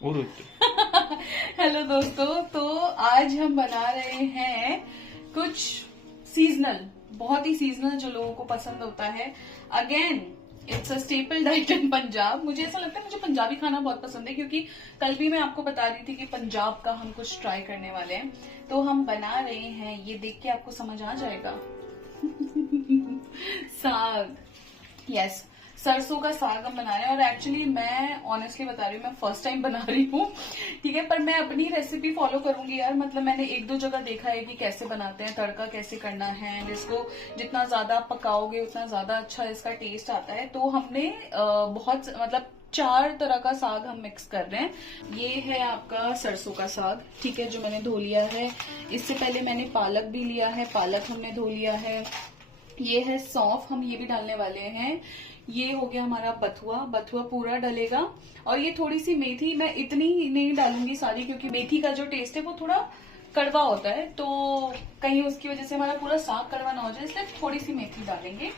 और हेलो दोस्तों, तो आज हम बना रहे हैं कुछ सीजनल, बहुत ही सीजनल जो लोगों को पसंद होता है। Again it's a staple diet in Punjab. मुझे ऐसा लगता है मुझे पंजाबी खाना बहुत पसंद है, क्योंकि कल भी मैं आपको बता रही थी कि पंजाब का हम कुछ ट्राई करने वाले हैं। तो हम बना रहे हैं, ये देख के आपको समझ आ जाएगा। साग, यस, सरसों का साग हम बना रहे हैं। और एक्चुअली मैं ऑनेस्टली बता रही हूँ, मैं फर्स्ट टाइम बना रही हूँ, ठीक है। पर मैं अपनी रेसिपी फॉलो करूंगी यार। मतलब मैंने एक दो जगह देखा है कि कैसे बनाते हैं, तड़का कैसे करना है, एंड इसको जितना ज्यादा पकाओगे उतना ज्यादा अच्छा इसका टेस्ट आता है। तो हमने बहुत मतलब 4 तरह का साग हम मिक्स कर रहे हैं। ये है आपका सरसों का साग, ठीक है, जो मैंने धो लिया है। इससे पहले मैंने पालक भी लिया है, पालक हमने धो लिया है। ये है सौंफ, हम ये भी डालने वाले हैं। ये हो गया हमारा बथुआ, बथुआ पूरा डलेगा। और ये थोड़ी सी मेथी, मैं इतनी नहीं डालूंगी सारी, क्योंकि मेथी का जो टेस्ट है वो थोड़ा कड़वा होता है, तो कहीं उसकी वजह से हमारा पूरा साग कड़वा ना हो जाए, इसलिए थोड़ी सी मेथी डालेंगे।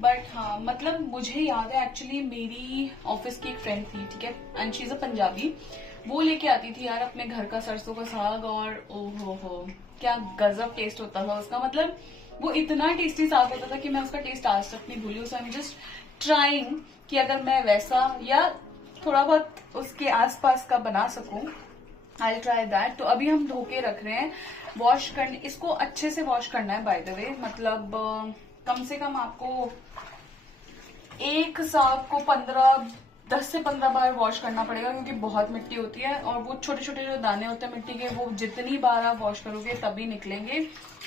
बट हाँ, मतलब मुझे याद है एक्चुअली मेरी ऑफिस की एक फ्रेंड थी, ठीक है, and she is a Punjabi. वो लेके आती थी यार अपने घर का सरसों का साग, और ओहो हो क्या गजब टेस्ट होता था उसका। मतलब वो इतना टेस्टी साग होता था कि मैं उसका टेस्ट आज तक नहीं भूली। सो आई एम जस्ट ट्राइंग कि अगर मैं वैसा या थोड़ा बहुत उसके आसपास का बना सकूं, आई ट्राई दैट। तो अभी हम धो के रख रहे हैं, वॉश करने, इसको अच्छे से वॉश करना है बाय द वे। मतलब कम से कम आपको एक साग को 10 से 15 बार वॉश करना पड़ेगा, क्योंकि बहुत मिट्टी होती है। और वो छोटे छोटे जो दाने होते हैं मिट्टी के, वो जितनी बार आप वॉश करोगे तभी निकलेंगे।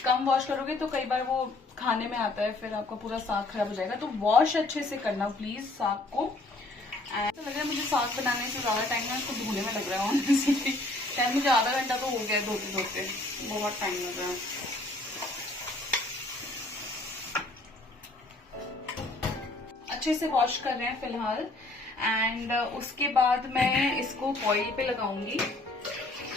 कम वॉश करोगे तो कई बार वो खाने में आता है, फिर आपका पूरा साग खराब हो जाएगा। तो वॉश अच्छे से करना प्लीज साग को। ऐसा लग रहा है मुझे साग बनाने से ज्यादा टाइम है इसको धोने में लग रहा है ऑनेस्टली। टाइम मुझे आधा घंटा तो हो गया है धोते धोते, बहुत टाइम लग रहा है। अच्छे से वॉश कर रहे हैं फिलहाल, एंड उसके बाद मैं इसको बॉईल पे लगाऊंगी।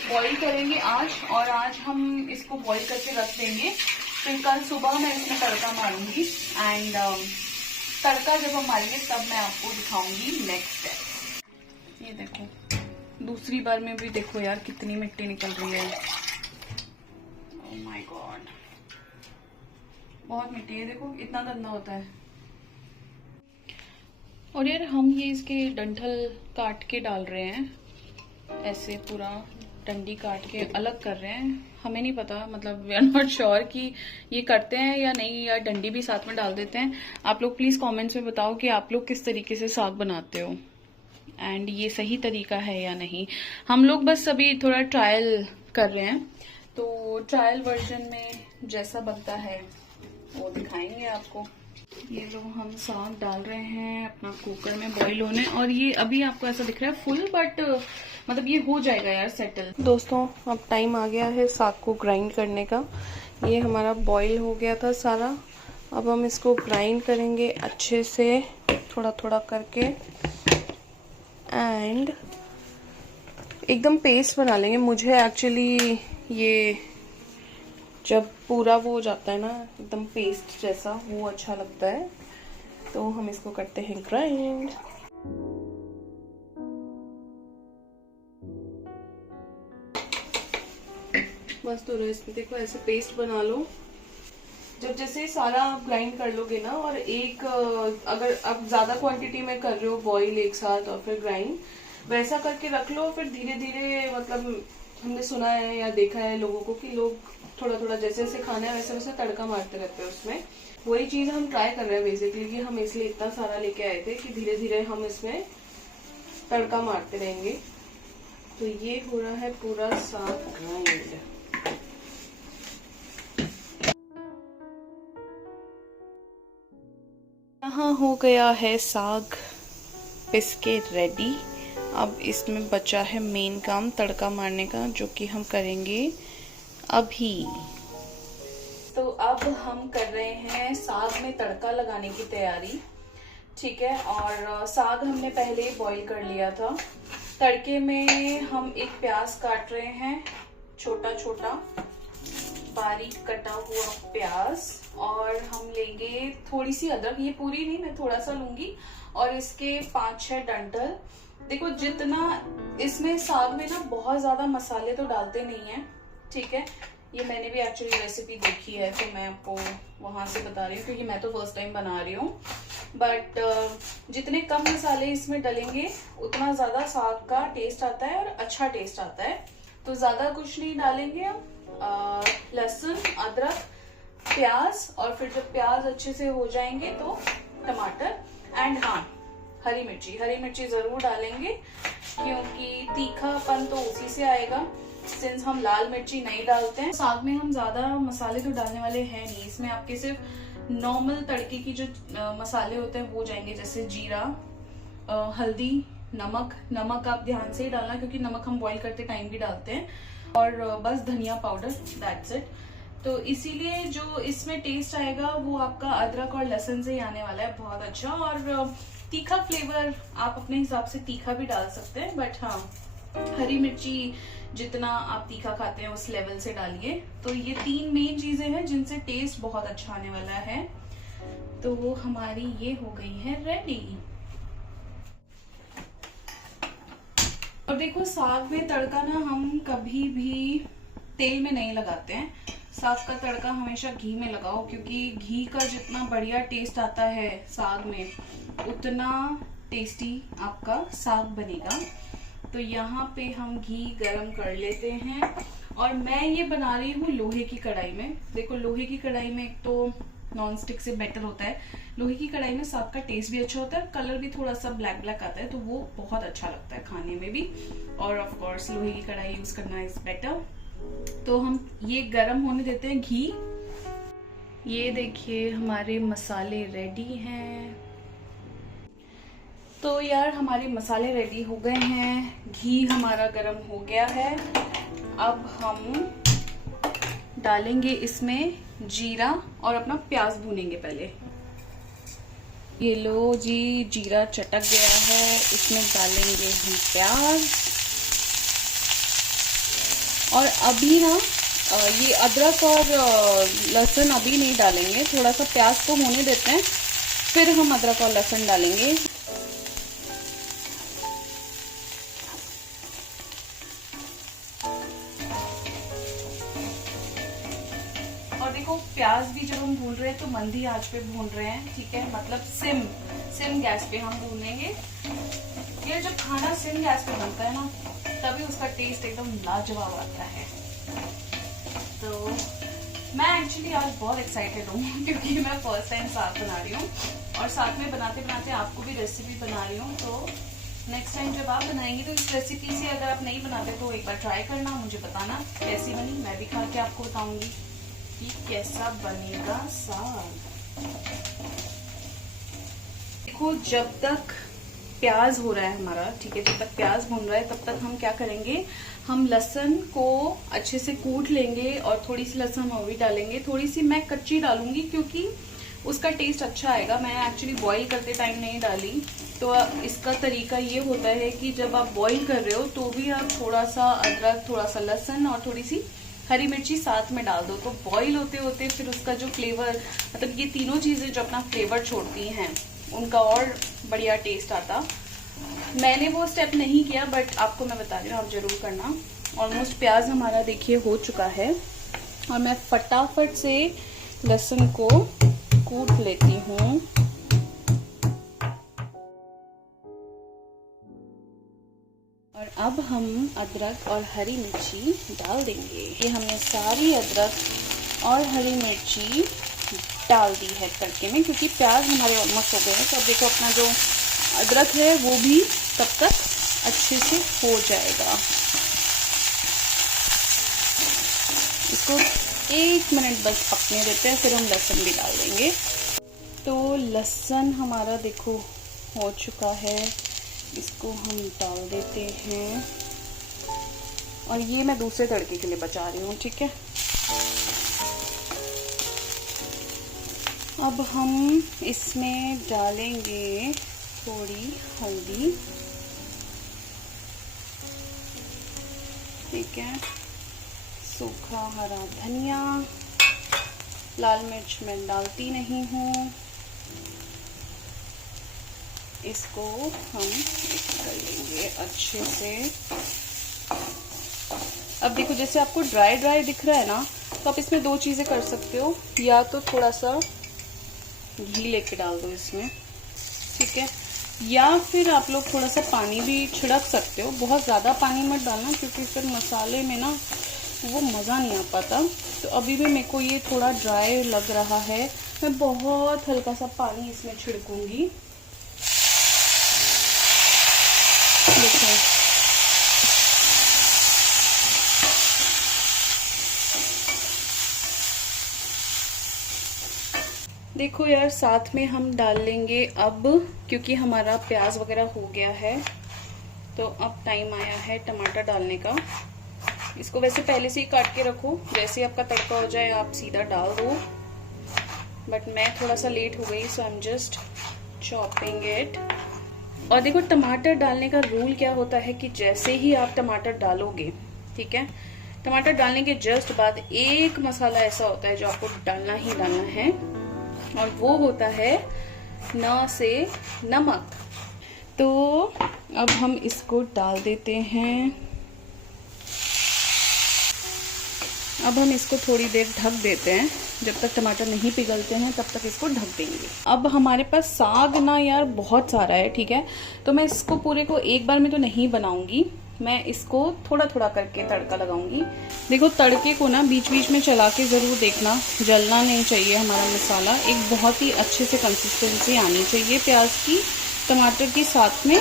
बॉईल करेंगे आज, और आज हम इसको बॉईल करके रख देंगे। फिर कल सुबह मैं इसमें तड़का मारूंगी, एंड तड़का जब हम मारेंगे तब मैं आपको दिखाऊंगी नेक्स्ट स्टेप। ये देखो, दूसरी बार में भी देखो यार कितनी मिट्टी निकल रही है। ओह माय गॉड, बहुत मिट्टी है, देखो इतना गंदा होता है। और यार हम ये इसके डंठल काट के डाल रहे हैं, ऐसे पूरा डंडी काट के अलग कर रहे हैं। हमें नहीं पता, मतलब वी आर नॉट श्योर कि ये करते हैं या नहीं, या डंडी भी साथ में डाल देते हैं। आप लोग प्लीज कमेंट्स में बताओ कि आप लोग किस तरीके से साग बनाते हो, एंड ये सही तरीका है या नहीं। हम लोग बस अभी थोड़ा ट्रायल कर रहे हैं, तो ट्रायल वर्जन में जैसा बनता है वो दिखाएंगे आपको। ये जो हम साग डाल रहे हैं अपना कुकर में बॉईल होने, और ये अभी आपको ऐसा दिख रहा है फुल, बट मतलब ये हो जाएगा यार सेटल। दोस्तों अब टाइम आ गया है साग को ग्राइंड करने का। ये हमारा बॉईल हो गया था सारा, अब हम इसको ग्राइंड करेंगे अच्छे से, थोड़ा थोड़ा करके, एंड एकदम पेस्ट बना लेंगे। मुझे एक्चुअली ये जब पूरा वो हो जाता है ना एकदम पेस्ट जैसा, वो अच्छा लगता है। तो हम इसको करते हैं ग्राइंड। बस तो इसमें देखो ऐसे पेस्ट बना लो। जब जैसे सारा ग्राइंड कर लोगे ना, और एक अगर आप ज्यादा क्वांटिटी में कर रहे हो बॉईल एक साथ और फिर ग्राइंड, वैसा करके रख लो। फिर धीरे धीरे, मतलब हमने सुना है या देखा है लोगों को कि लोग थोड़ा थोड़ा जैसे जैसे खाना है वैसे वैसे तड़का मारते रहते हैं उसमें। वही चीज हम ट्राई कर रहे हैं बेसिकली, कि हम इसलिए इतना सारा लेके आए थे कि धीरे धीरे हम इसमें तड़का मारते रहेंगे। तो ये हो रहा है पूरा साग ग्राइंड। यहाँ हो गया है साग पिस के रेडी। अब इसमें बचा है मेन काम तड़का मारने का, जो कि हम करेंगे अभी। तो अब हम कर रहे हैं साग में तड़का लगाने की तैयारी, ठीक है। और साग हमने पहले ही बॉईल कर लिया था। तड़के में हम एक प्याज काट रहे हैं, छोटा छोटा बारीक कटा हुआ प्याज, और हम लेंगे थोड़ी सी अदरक। ये पूरी नहीं, मैं थोड़ा सा लूंगी। और इसके 5-6 डंठल। देखो जितना इसमें साग में ना बहुत ज्यादा मसाले तो डालते नहीं है, ठीक है। ये मैंने भी एक्चुअली रेसिपी देखी है तो मैं आपको वहां से बता रही हूँ, क्योंकि मैं तो फर्स्ट टाइम बना रही हूँ। बट जितने कम मसाले इसमें डलेंगे उतना ज्यादा साग का टेस्ट आता है और अच्छा टेस्ट आता है। तो ज्यादा कुछ नहीं डालेंगे हम, लहसुन, अदरक, प्याज, और फिर जब प्याज अच्छे से हो जाएंगे तो टमाटर एंड हाँ हरी मिर्ची जरूर डालेंगे, क्योंकि तीखापन तो उसी से आएगा सिंस हम लाल मिर्ची नहीं डालते हैं। साग में हम ज्यादा मसाले तो डालने वाले हैं नहीं, इसमें आपके सिर्फ नॉर्मल तड़के की जो मसाले होते हैं वो जाएंगे, जैसे जीरा, हल्दी, नमक आप ध्यान से ही डालना क्योंकि नमक हम बॉईल करते टाइम भी डालते हैं, और बस धनिया पाउडर, दैट्स इट। तो इसीलिए जो इसमें टेस्ट आएगा वो आपका अदरक और लहसुन से ही आने वाला है बहुत अच्छा। और तीखा फ्लेवर आप अपने हिसाब से तीखा भी डाल सकते हैं, बट हाँ हरी मिर्ची जितना आप तीखा खाते हैं उस लेवल से डालिए। तो ये 3 मेन चीजें हैं जिनसे टेस्ट बहुत अच्छा आने वाला है। तो वो हमारी ये हो गई है रेडी। और देखो साग में तड़का ना हम कभी भी तेल में नहीं लगाते हैं, साग का तड़का हमेशा घी में लगाओ, क्योंकि घी का जितना बढ़िया टेस्ट आता है साग में उतना टेस्टी आपका साग बनेगा। तो यहाँ पे हम घी गरम कर लेते हैं, और मैं ये बना रही हूँ लोहे की कढ़ाई में। देखो लोहे की कढ़ाई में एक तो नॉन स्टिक से बेटर होता है, लोहे की कढ़ाई में साग का टेस्ट भी अच्छा होता है, कलर भी थोड़ा सा ब्लैक ब्लैक आता है, तो वो बहुत अच्छा लगता है खाने में भी। और ऑफ कोर्स लोहे की कढ़ाई यूज करना इज बेटर। तो हम ये गरम होने देते हैं घी। ये देखिए हमारे मसाले रेडी हैं। तो यार हमारे मसाले रेडी हो गए हैं, घी हमारा गरम हो गया है। अब हम डालेंगे इसमें जीरा और अपना प्याज भूनेंगे पहले। ये लो जी जीरा चटक गया है, इसमें डालेंगे हम प्याज। और अभी ना ये अदरक और लहसुन अभी नहीं डालेंगे, थोड़ा सा प्याज को होने देते हैं फिर हम अदरक और लहसुन डालेंगे। और देखो प्याज भी जब हम भून रहे हैं तो मंदी आंच पे भून रहे हैं, ठीक है, मतलब सिम गैस पे हम भूनेंगे। ये जब खाना सिम गैस पे बनता है ना तभी उसका टेस्ट एकदम लाजवाब आता है। तो मैं एक्चुअली आज बहुत एक्साइटेड हूँ क्योंकि मैं फर्स्ट टाइम साग बना रही हूँ, और साथ में बनाते बनाते आपको भी रेसिपी बना रही हूँ। तो नेक्स्ट टाइम जब आप बनाएंगे तो इस रेसिपी से अगर आप नहीं बनाते तो एक बार ट्राई करना, मुझे बताना कैसी बनी, मैं भी खा के आपको बताऊंगी कि कैसा बनेगा साग। देखो जब तक प्याज हो रहा है हमारा, ठीक है, जब तक प्याज भून रहा है तब तक हम क्या करेंगे, हम लहसुन को अच्छे से कूट लेंगे और थोड़ी सी लहसुन और भी डालेंगे। थोड़ी सी मैं कच्ची डालूंगी क्योंकि उसका टेस्ट अच्छा आएगा। मैं एक्चुअली बॉईल करते टाइम नहीं डाली, तो इसका तरीका ये होता है कि जब आप बॉईल कर रहे हो तो भी आप थोड़ा सा अदरक, थोड़ा सा लहसुन और थोड़ी सी हरी मिर्ची साथ में डाल दो, तो बॉईल होते होते फिर उसका जो फ्लेवर, मतलब ये तीनों चीजें जो अपना फ्लेवर छोड़ती हैं उनका और बढ़िया टेस्ट आता। मैंने वो स्टेप नहीं किया बट आपको मैं बता रही हूँ, आप जरूर करना। ऑलमोस्ट प्याज हमारा देखिए हो चुका है और मैं फटाफट से लहसुन को कूट लेती हूँ। और अब हम अदरक और हरी मिर्ची डाल देंगे। ये हमने सारी अदरक और हरी मिर्ची डाल दी है तड़के में, क्योंकि प्याज हमारे ऑलमोस्ट हो गए हैं। तो अब देखो अपना जो अदरक है वो भी तब तक अच्छे से हो जाएगा। इसको 1 मिनट बस पकने देते हैं, फिर हम लहसुन भी डाल देंगे। तो लहसुन हमारा देखो हो चुका है, इसको हम डाल देते हैं। और ये मैं दूसरे तड़के के लिए बचा रही हूँ, ठीक है। अब हम इसमें डालेंगे थोड़ी हल्दी, ठीक है, सूखा हरा धनिया, लाल मिर्च मैं डालती नहीं हूँ, इसको हम मिक्स कर लेंगे अच्छे से। अब देखो जैसे आपको ड्राई ड्राई दिख रहा है ना, तो आप इसमें दो चीज़ें कर सकते हो, या तो थोड़ा सा घी लेके डाल दो इसमें, ठीक है, या फिर आप लोग थोड़ा सा पानी भी छिड़क सकते हो। बहुत ज़्यादा पानी मत डालना क्योंकि फिर मसाले में ना वो मज़ा नहीं आ पाता। तो अभी भी मेरे को ये थोड़ा ड्राई लग रहा है, मैं बहुत हल्का सा पानी इसमें छिड़कूंगी। देखो देखो यार, साथ में हम डाल लेंगे अब, क्योंकि हमारा प्याज वगैरह हो गया है तो अब टाइम आया है टमाटर डालने का। इसको वैसे पहले से ही काट के रखो, जैसे ही आपका तड़का हो जाए आप सीधा डाल दो, बट मैं थोड़ा सा लेट हो गई, so I am just chopping it. और देखो टमाटर डालने का रूल क्या होता है कि जैसे ही आप टमाटर डालोगे, ठीक है, टमाटर डालने के जस्ट बाद एक मसाला ऐसा होता है जो आपको डालना ही डालना है, और वो होता है न से नमक। तो अब हम इसको डाल देते हैं। अब हम इसको थोड़ी देर ढक देते हैं, जब तक टमाटर नहीं पिघलते हैं तब तक इसको ढक देंगे। अब हमारे पास साग ना यार बहुत सारा है, ठीक है, तो मैं इसको पूरे को एक बार में तो नहीं बनाऊंगी, मैं इसको थोड़ा थोड़ा करके तड़का लगाऊंगी। देखो तड़के को ना बीच बीच में चला के ज़रूर देखना, जलना नहीं चाहिए हमारा मसाला, एक बहुत ही अच्छे से कंसिस्टेंसी आनी चाहिए प्याज की टमाटर के साथ में।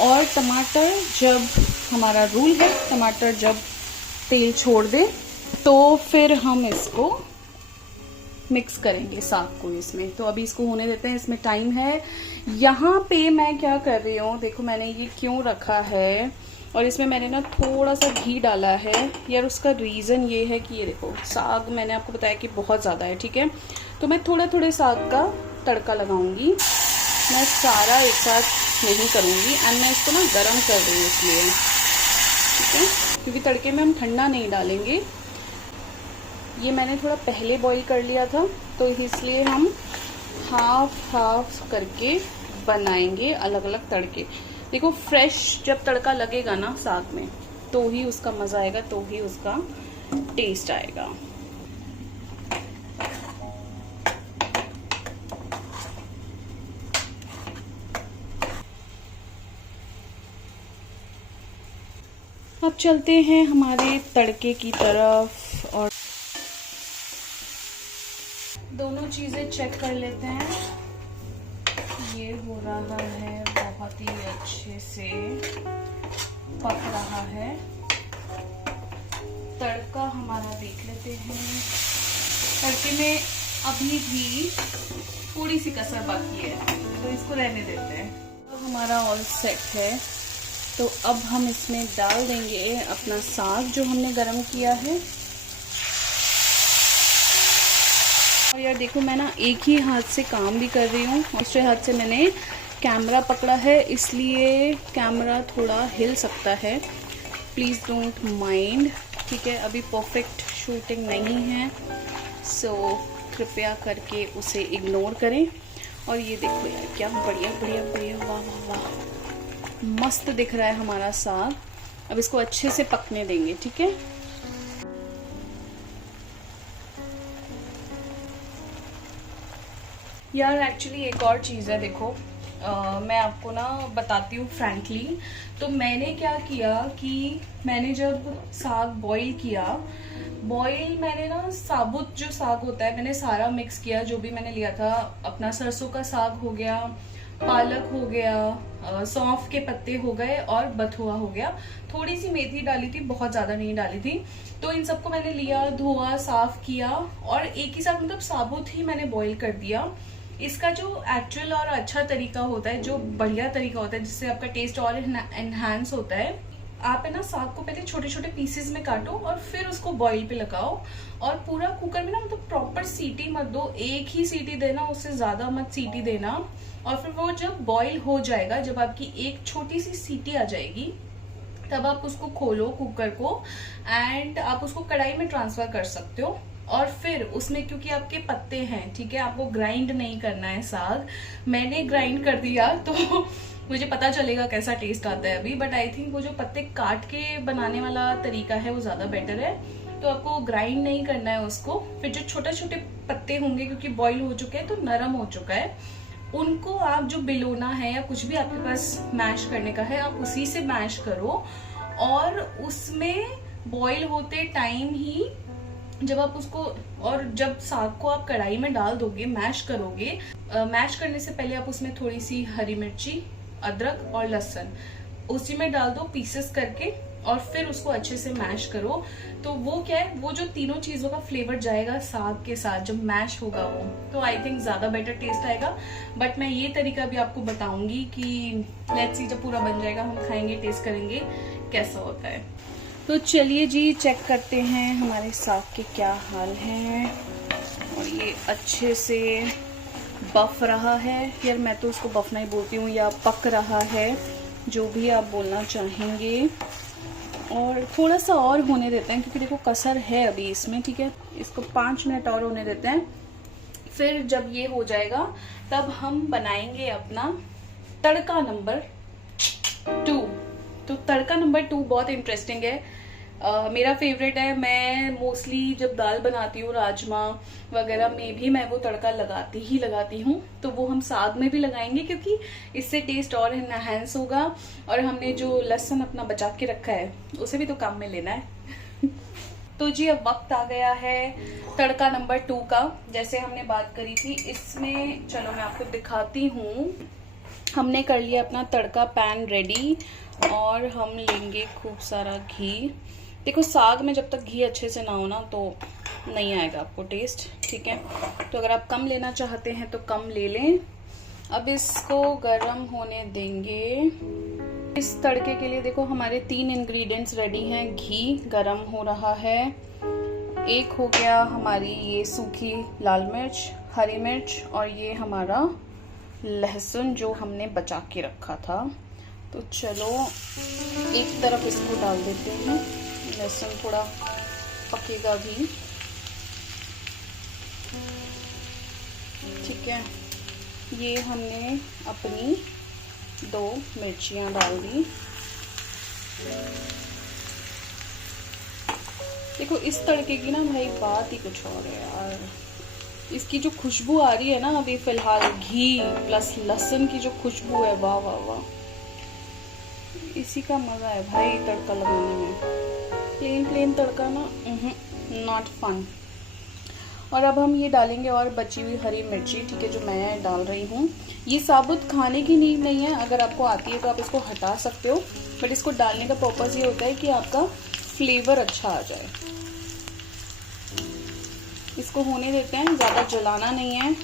और टमाटर जब, हमारा रूल है टमाटर जब तेल छोड़ दे तो फिर हम इसको मिक्स करेंगे साग को इसमें। तो अभी इसको होने देते हैं, इसमें टाइम है। यहाँ पे मैं क्या कर रही हूँ, देखो मैंने ये क्यों रखा है, और इसमें मैंने ना थोड़ा सा घी डाला है यार। उसका रीज़न ये है कि ये देखो साग मैंने आपको बताया कि बहुत ज़्यादा है, ठीक है, तो मैं थोड़े थोड़े साग का तड़का लगाऊंगी, मैं सारा एक साथ नहीं करूँगी। एंड मैं इसको ना गरम कर रही हूँ इसलिए, ठीक है, क्योंकि तड़के में हम ठंडा नहीं डालेंगे। ये मैंने थोड़ा पहले बॉईल कर लिया था, तो इसलिए हम हाफ हाफ करके बनाएंगे अलग अलग तड़के। देखो फ्रेश जब तड़का लगेगा ना साग में तो ही उसका मजा आएगा, तो ही उसका टेस्ट आएगा। अब चलते हैं हमारे तड़के की तरफ और दोनों चीजें चेक कर लेते हैं। ये हो रहा है, बहुत ही अच्छे से पक रहा है। तड़का हमारा देख लेते हैं, तड़के में अभी भी थोड़ी सी कसर बाकी है, तो इसको रहने देते हैं। अब हमारा ऑल सेट है, तो अब हम इसमें डाल देंगे अपना साग जो हमने गरम किया है। और यार देखो मैं ना एक ही हाथ से काम भी कर रही हूँ, दूसरे हाथ से मैंने कैमरा पकड़ा है, इसलिए कैमरा थोड़ा हिल सकता है, प्लीज़ डोंट माइंड, ठीक है। अभी परफेक्ट शूटिंग नहीं है, सो कृपया करके उसे इग्नोर करें। और ये देखो यार क्या बढ़िया बढ़िया बढ़िया, वाह वाह वाह, मस्त दिख रहा है हमारा साग। अब इसको अच्छे से पकने देंगे, ठीक है। यार एक्चुअली एक और चीज़ है, देखो मैं आपको ना बताती हूँ फ्रैंकली। तो मैंने क्या किया कि मैंने जब साग बॉईल किया, मैंने ना साबुत जो साग होता है मैंने सारा मिक्स किया, जो भी मैंने लिया था। अपना सरसों का साग हो गया, पालक हो गया, सौंफ के पत्ते हो गए और बथुआ हो गया, थोड़ी सी मेथी डाली थी, बहुत ज्यादा नहीं डाली थी। तो इन सबको मैंने लिया, धोआ, साफ किया और एक ही साथ मतलब साबुत ही मैंने बॉईल कर दिया। इसका जो एक्चुअल और अच्छा तरीका होता है, जो बढ़िया तरीका होता है जिससे आपका टेस्ट और एनहांस होता है, आप है ना साग को पहले छोटे छोटे पीसेस में काटो और फिर उसको बॉईल पे लगाओ। और पूरा कुकर में ना मतलब प्रॉपर सीटी मत दो, एक ही सीटी देना, उससे ज्यादा मत सीटी देना। और फिर वो जब बॉईल हो जाएगा, जब आपकी एक छोटी सी सीटी आ जाएगी, तब आप उसको खोलो कुकर को एंड आप उसको कढ़ाई में ट्रांसफर कर सकते हो। और फिर उसमें क्योंकि आपके पत्ते हैं, ठीक है, आपको ग्राइंड नहीं करना है साग। मैंने ग्राइंड कर दिया तो मुझे पता चलेगा कैसा टेस्ट आता है अभी, बट आई थिंक वो जो पत्ते काट के बनाने वाला तरीका है वो ज्यादा बेटर है। तो आपको ग्राइंड नहीं करना है उसको। फिर जो छोटे छोटे पत्ते होंगे, क्योंकि बॉईल हो चुके हैं तो नरम हो चुका है, उनको आप जो बिलोना है या कुछ भी आपके पास मैश करने का है, आप उसी से मैश करो। और उसमें बॉईल होते टाइम ही जब आप उसको, और जब साग को आप कढ़ाई में डाल दोगे, मैश करोगे, मैश करने से पहले आप उसमें थोड़ी सी हरी मिर्ची, अदरक और लहसुन उसी में डाल दो पीसेस करके, और फिर उसको अच्छे से मैश करो। तो वो क्या है, वो जो तीनों चीजों का फ्लेवर जाएगा साग के साथ जब मैश होगा वो, तो आई थिंक ज्यादा बेटर टेस्ट आएगा। बट मैं ये तरीका भी आपको बताऊंगी कि लेट्स सी, जब पूरा बन जाएगा हम खाएंगे, टेस्ट करेंगे कैसा होता है। तो चलिए जी, चेक करते हैं हमारे साग के क्या हाल हैं। और ये अच्छे से बफ रहा है, यार मैं तो उसको बफना ही बोलती हूँ, या पक रहा है, जो भी आप बोलना चाहेंगे। और थोड़ा सा और होने देते हैं, क्योंकि देखो कसर है अभी इसमें, ठीक है। इसको 5 मिनट और होने देते हैं। फिर जब ये हो जाएगा तब हम बनाएंगे अपना तड़का नंबर 2। तो तड़का नंबर 2 बहुत इंटरेस्टिंग है, मेरा फेवरेट है। मैं मोस्टली जब दाल बनाती हूँ, राजमा वगैरह में भी मैं वो तड़का लगाती हूँ। तो वो हम साग में भी लगाएंगे, क्योंकि इससे टेस्ट और एनहांस होगा। और हमने जो लहसुन अपना बचा के रखा है उसे भी तो काम में लेना है। तो जी अब वक्त आ गया है तड़का नंबर 2 का। जैसे हमने बात करी थी इसमें, चलो मैं आपको दिखाती हूँ। हमने कर लिया अपना तड़का पैन रेडी, और हम लेंगे खूब सारा घी। देखो साग में जब तक घी अच्छे से ना हो ना तो नहीं आएगा आपको टेस्ट, ठीक है। तो अगर आप कम लेना चाहते हैं तो कम ले लें। अब इसको गरम होने देंगे। इस तड़के के लिए देखो हमारे 3 इंग्रेडिएंट्स रेडी हैं। घी गरम हो रहा है, एक हो गया हमारी ये सूखी लाल मिर्च, हरी मिर्च, और ये हमारा लहसुन जो हमने बचा के रखा था। तो चलो एक तरफ इसको डाल देते हैं, लहसुन थोड़ा पकेगा भी, ठीक है। ये हमने अपनी 2 मिर्चियाँ डाल दी। देखो इस तड़के की ना भाई बात ही कुछ और है यार। इसकी जो खुशबू आ रही है ना अभी फिलहाल, घी प्लस लहसुन की जो खुशबू है, वाह वाह वाह, इसी का मजा है भाई तड़का लगाने में। प्लेन तड़का ना नॉट फन। और अब हम ये डालेंगे और बची हुई हरी मिर्ची, ठीक है, जो मैं डाल रही हूँ। ये साबुत खाने की नींव नहीं है, अगर आपको आती है तो आप इसको हटा सकते हो, बट इसको डालने का पर्पस ये होता है कि आपका फ्लेवर अच्छा आ जाए। इसको होने देते हैं, ज़्यादा जलाना नहीं है।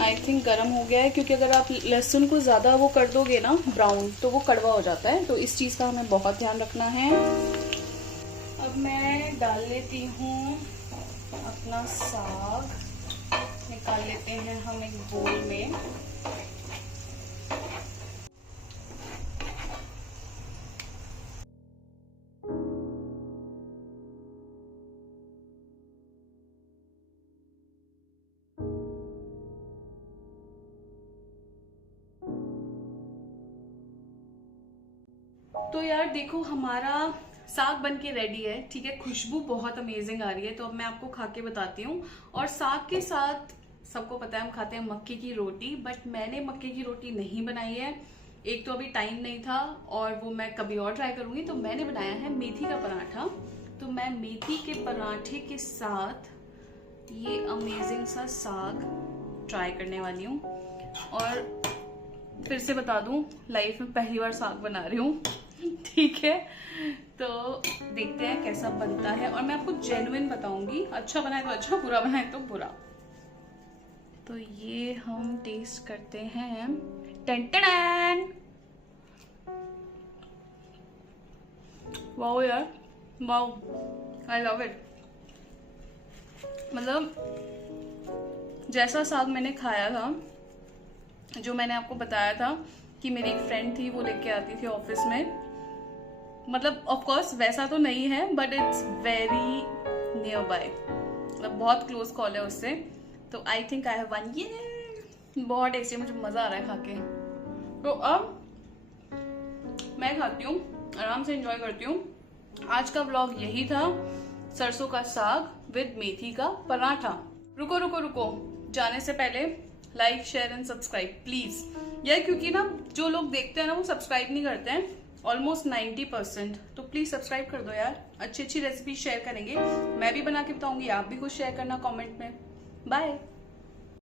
आई थिंक गरम हो गया है, क्योंकि अगर आप लहसुन को ज़्यादा वो कर दोगे ना ब्राउन, तो वो कड़वा हो जाता है। तो इस चीज़ का हमें बहुत ध्यान रखना है। अब मैं डाल लेती हूँ अपना साग, निकाल लेते हैं हम एक बोल में। तो यार देखो हमारा साग बन के रेडी है, ठीक है। खुशबू बहुत अमेजिंग आ रही है। तो अब मैं आपको खा के बताती हूँ। और साग के साथ सबको पता है हम खाते हैं मक्के की रोटी, बट मैंने मक्के की रोटी नहीं बनाई है। एक तो अभी टाइम नहीं था, और वो मैं कभी और ट्राई करूंगी। तो मैंने बनाया है मेथी का पराठा। तो मैं मेथी के पराठे के साथ ये अमेजिंग सा साग ट्राई करने वाली हूँ। और फिर से बता दूं, लाइफ में पहली बार साग बना रही हूँ, ठीक है। तो देखते हैं कैसा बनता है, और मैं आपको जेन्युइन बताऊंगी। अच्छा बनाए तो अच्छा, बुरा बनाए तो बुरा। तो ये हम टेस्ट करते हैं। टन वाओ यार, वाओ, आई लव इट। मतलब जैसा साग मैंने खाया था, जो मैंने आपको बताया था कि मेरी एक फ्रेंड थी वो लेके आती थी ऑफिस में, मतलब ऑफ कोर्स वैसा तो नहीं है, but it's very near by. मतलब बहुत क्लोज कॉल है उससे, तो I think I have one. ये बहुत टेस्टी, मुझे मजा आ रहा है खा के। तो अब मैं खाती हूँ, आराम से एंजॉय करती हूँ। आज का व्लॉग यही था, सरसों का साग विद मेथी का पराठा। रुको रुको रुको, जाने से पहले like share and subscribe please यार, क्योंकि ना जो लोग देखते हैं ना वो सब्सक्राइब नहीं करते हैं, ऑलमोस्ट 90%। तो प्लीज सब्सक्राइब कर दो यार, अच्छी अच्छी रेसिपी शेयर करेंगे, मैं भी बना के बताऊंगी, आप भी कुछ शेयर करना कमेंट में। बाय।